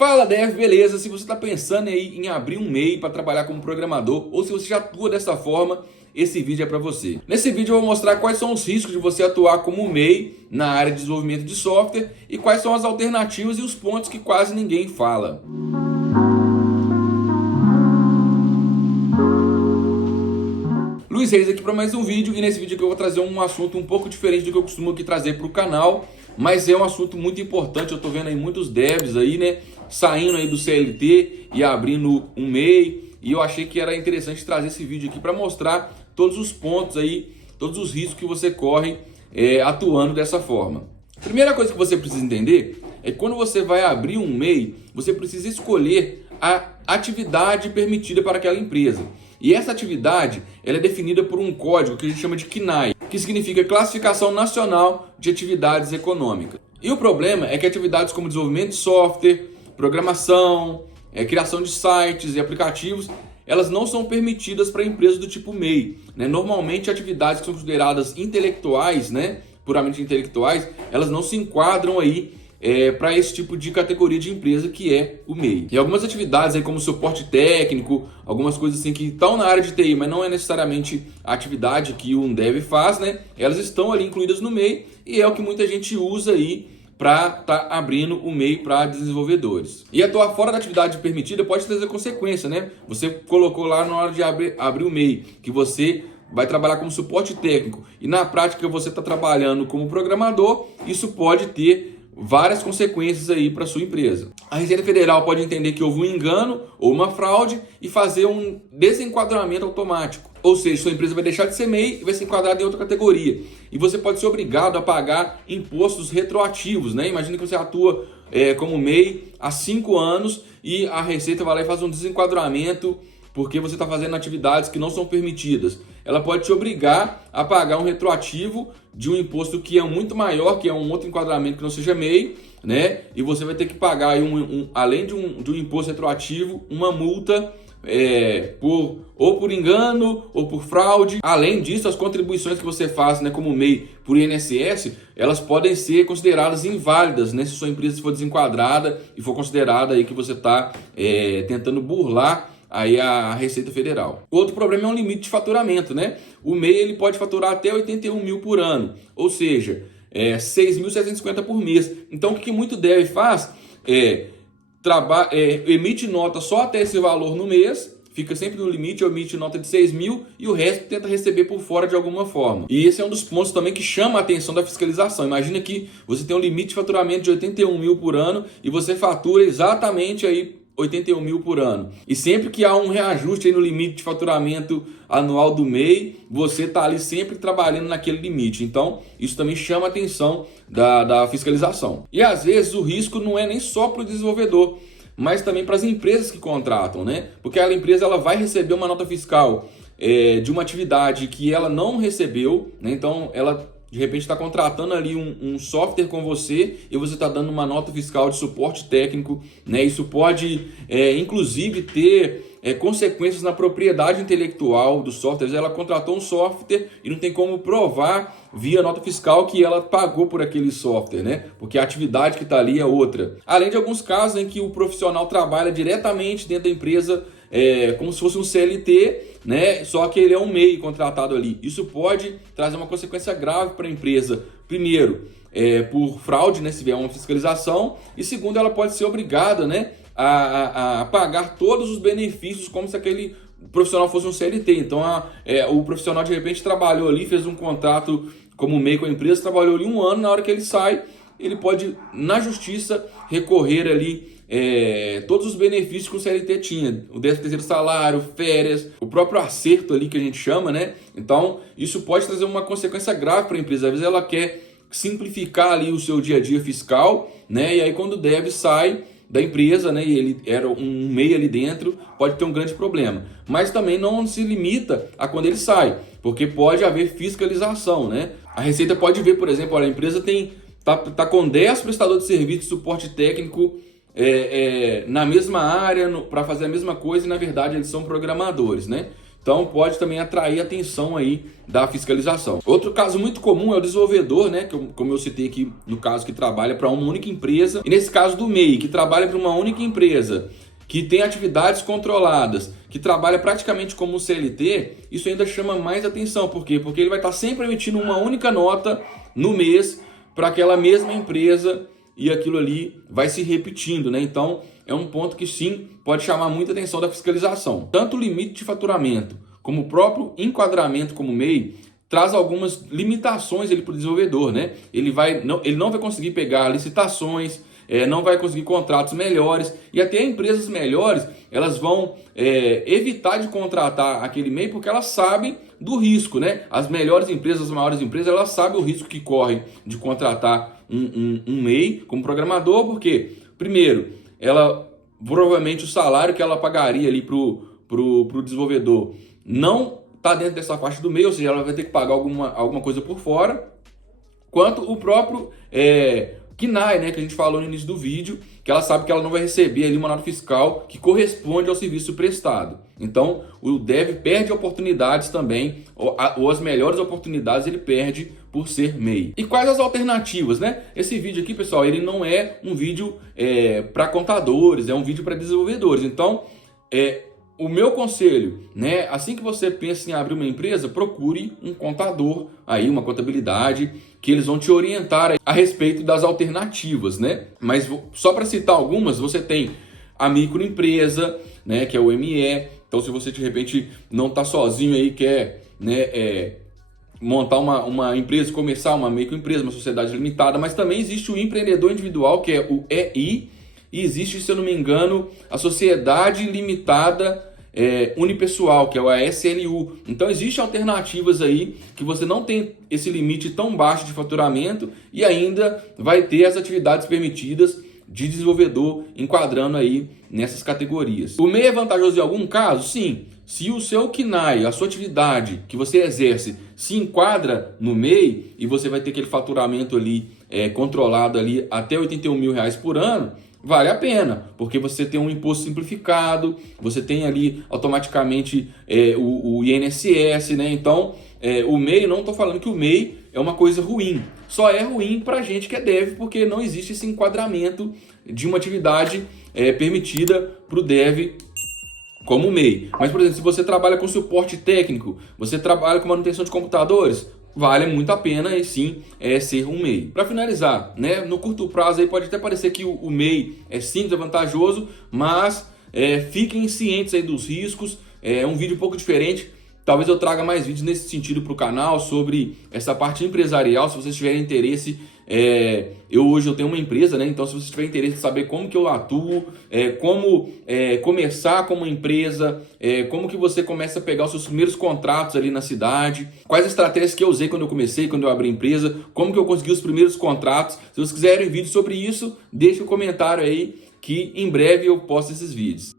Fala Dev, beleza? Se você está pensando aí em abrir um MEI para trabalhar como programador ou se você já atua dessa forma, esse vídeo é para você. Nesse vídeo eu vou mostrar quais são os riscos de você atuar como MEI na área de desenvolvimento de software e quais são as alternativas e os pontos que quase ninguém fala. Luiz Reis aqui para mais um vídeo, e nesse vídeo aqui eu vou trazer um assunto um pouco diferente do que eu costumo aqui trazer para o canal, mas é um assunto muito importante. Eu estou vendo aí muitos devs aí, né, saindo aí do CLT e abrindo um MEI, e eu achei que era interessante trazer esse vídeo aqui para mostrar todos os pontos aí, todos os riscos que você corre atuando dessa forma. Primeira coisa que você precisa entender é que quando você vai abrir um MEI, você precisa escolher a atividade permitida para aquela empresa. E essa atividade ela é definida por um código que a gente chama de CNAE, que significa Classificação Nacional de Atividades Econômicas. E o problema é que atividades como desenvolvimento de software, programação, criação de sites e aplicativos, elas não são permitidas para empresas do tipo MEI. Normalmente atividades que são consideradas intelectuais, puramente intelectuais, elas não se enquadram aí para esse tipo de categoria de empresa que é o MEI. E algumas atividades aí como suporte técnico, algumas coisas assim que estão na área de TI, mas não é necessariamente a atividade que um dev faz, elas estão ali incluídas no MEI, e é o que muita gente usa aí para estar abrindo o MEI para desenvolvedores. E atuar fora da atividade permitida pode trazer consequência, Você colocou lá na hora de abrir o MEI que você vai trabalhar como suporte técnico e na prática você está trabalhando como programador, isso pode ter várias consequências aí para sua empresa. A Receita Federal pode entender que houve um engano ou uma fraude e fazer um desenquadramento automático. Ou seja, sua empresa vai deixar de ser MEI e vai ser enquadrada em outra categoria. E você pode ser obrigado a pagar impostos retroativos, Imagina que você atua como MEI há 5 anos e a Receita vai lá e faz um desenquadramento porque você está fazendo atividades que não são permitidas. Ela pode te obrigar a pagar um retroativo de um imposto que é muito maior, que é um outro enquadramento que não seja MEI, E você vai ter que pagar aí além de um imposto retroativo, uma multa ou por engano ou por fraude. Além disso, as contribuições que você faz como MEI por INSS, elas podem ser consideradas inválidas, se sua empresa for desenquadrada e for considerada aí que você está tentando burlar aí a Receita Federal. Outro problema é um limite de faturamento, O MEI ele pode faturar até 81 mil por ano, ou seja, 6.750 por mês. Então o que muito dev faz emite nota só até esse valor no mês, fica sempre no limite, emite nota de 6 mil e o resto tenta receber por fora de alguma forma. E esse é um dos pontos também que chama a atenção da fiscalização. Imagina que você tem um limite de faturamento de 81 mil por ano e você fatura exatamente aí 81 mil por ano. E sempre que há um reajuste aí no limite de faturamento anual do MEI, você está ali sempre trabalhando naquele limite. Então, isso também chama a atenção da fiscalização. E às vezes o risco não é nem só para o desenvolvedor, mas também para as empresas que contratam, Porque a empresa ela vai receber uma nota fiscal de uma atividade que ela não recebeu, Então, ela de repente está contratando ali um software com você e você está dando uma nota fiscal de suporte técnico, Isso pode, inclusive, ter consequências na propriedade intelectual do software. Ela contratou um software e não tem como provar via nota fiscal que ela pagou por aquele software, Porque a atividade que está ali é outra. Além de alguns casos em que o profissional trabalha diretamente dentro da empresa, como se fosse um CLT, Só que ele é um MEI contratado ali. Isso pode trazer uma consequência grave para a empresa. Primeiro, por fraude, se tiver uma fiscalização. E segundo, ela pode ser obrigada, a pagar todos os benefícios como se aquele profissional fosse um CLT. Então, o profissional de repente trabalhou ali, fez um contrato como MEI com a empresa, trabalhou ali 1 ano, na hora que ele sai, ele pode, na justiça, recorrer ali todos os benefícios que o CLT tinha, o 13º salário, férias, o próprio acerto ali que a gente chama, Então, isso pode trazer uma consequência grave para a empresa. Às vezes ela quer simplificar ali o seu dia a dia fiscal, E aí quando o dev sai da empresa, e ele era um MEI ali dentro, pode ter um grande problema. Mas também não se limita a quando ele sai, porque pode haver fiscalização, A Receita pode ver, por exemplo, a empresa tá com 10 prestadores de serviço de suporte técnico na mesma área, para fazer a mesma coisa, e na verdade eles são programadores, Então pode também atrair a atenção aí da fiscalização. Outro caso muito comum é o desenvolvedor, né? Como eu citei aqui no caso que trabalha para uma única empresa. E nesse caso do MEI, que trabalha para uma única empresa, que tem atividades controladas, que trabalha praticamente como um CLT, isso ainda chama mais atenção. Por quê? Porque ele vai estar sempre emitindo uma única nota no mês para aquela mesma empresa e aquilo ali vai se repetindo, né? Então é um ponto que sim pode chamar muita atenção da fiscalização. Tanto o limite de faturamento como o próprio enquadramento como MEI traz algumas limitações para o desenvolvedor, né? Ele não vai conseguir pegar licitações, não vai conseguir contratos melhores, e até empresas melhores elas vão evitar de contratar aquele MEI porque elas sabem do risco, né? As melhores empresas, as maiores empresas, elas sabem o risco que correm de contratar um MEI como programador, porque primeiro, provavelmente o salário que ela pagaria ali pro desenvolvedor não está dentro dessa faixa do MEI, ou seja, ela vai ter que pagar alguma coisa por fora, quanto o próprio KNAI, né, que a gente falou no início do vídeo, que ela sabe que ela não vai receber ali uma nota fiscal que corresponde ao serviço prestado. Então, o dev perde oportunidades também, ou as melhores oportunidades ele perde por ser MEI. E quais as alternativas, né? Esse vídeo aqui, pessoal, ele não é um vídeo para contadores, é um vídeo para desenvolvedores. Então, o meu conselho, né? Assim que você pensa em abrir uma empresa, procure um contador, aí uma contabilidade, que eles vão te orientar a respeito das alternativas, né? Mas só para citar algumas, você tem a microempresa, né? Que é o ME. Então, se você de repente não está sozinho aí, quer, né, montar uma empresa, começar uma microempresa, uma sociedade limitada, mas também existe o empreendedor individual, que é o EI, e existe, se eu não me engano, a sociedade limitada unipessoal, que é a SLU. Então existem alternativas aí que você não tem esse limite tão baixo de faturamento e ainda vai ter as atividades permitidas de desenvolvedor enquadrando aí nessas categorias. O MEI é vantajoso em algum caso? Sim. Se o seu KNAI, a sua atividade que você exerce, se enquadra no MEI e você vai ter aquele faturamento ali controlado ali até R$81 mil por ano, vale a pena, porque você tem um imposto simplificado, você tem ali automaticamente o INSS, né? Então, o MEI, não estou falando que o MEI é uma coisa ruim, só é ruim para gente que é dev, porque não existe esse enquadramento de uma atividade permitida para o dev como MEI. Mas, por exemplo, se você trabalha com suporte técnico, você trabalha com manutenção de computadores, vale muito a pena e sim ser um MEI. Para finalizar, né, no curto prazo aí pode até parecer que o MEI é simples, é vantajoso, mas fiquem cientes aí dos riscos. É um vídeo um pouco diferente. Talvez eu traga mais vídeos nesse sentido para o canal sobre essa parte empresarial. Se vocês tiverem interesse, hoje eu tenho uma empresa, né? Então se vocês tiverem interesse em saber como que eu atuo, como começar como empresa, como que você começa a pegar os seus primeiros contratos ali na cidade, quais estratégias que eu usei quando eu comecei, quando eu abri a empresa, como que eu consegui os primeiros contratos. Se vocês quiserem vídeo sobre isso, deixe um comentário aí que em breve eu posto esses vídeos.